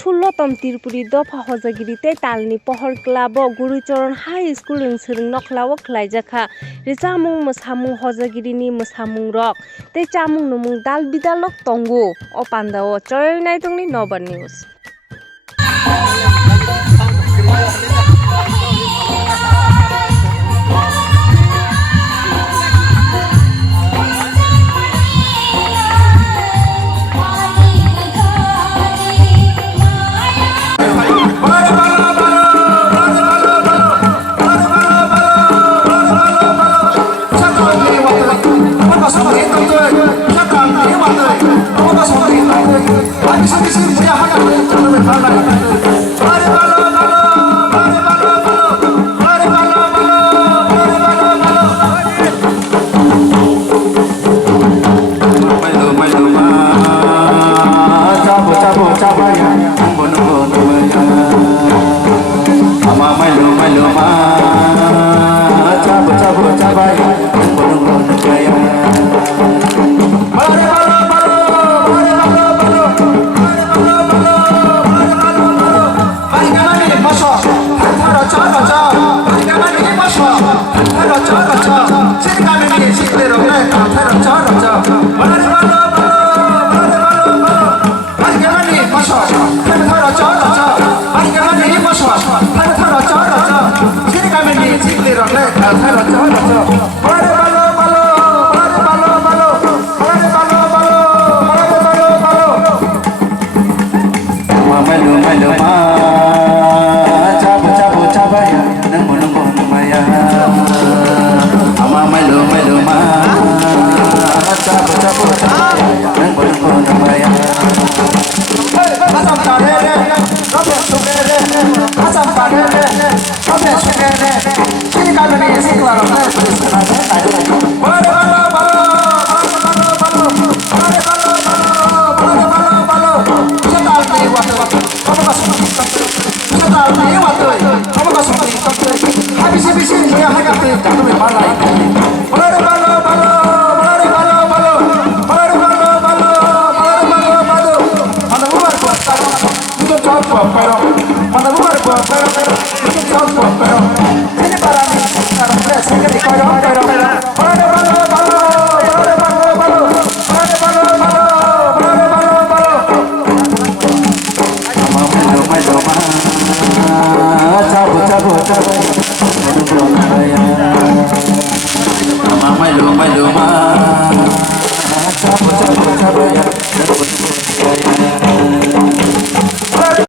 16তম ত্রিপুরি দফা হজাগিরি তে talni pohor club o Gurucharan High School ring sering noklao khlaijaka rijamung mosamung hojagiri ni mosamung rok te chamung numung dal bidalok tongo o pandao choy naitongni Nobar News. Chapo, chapo, chapo.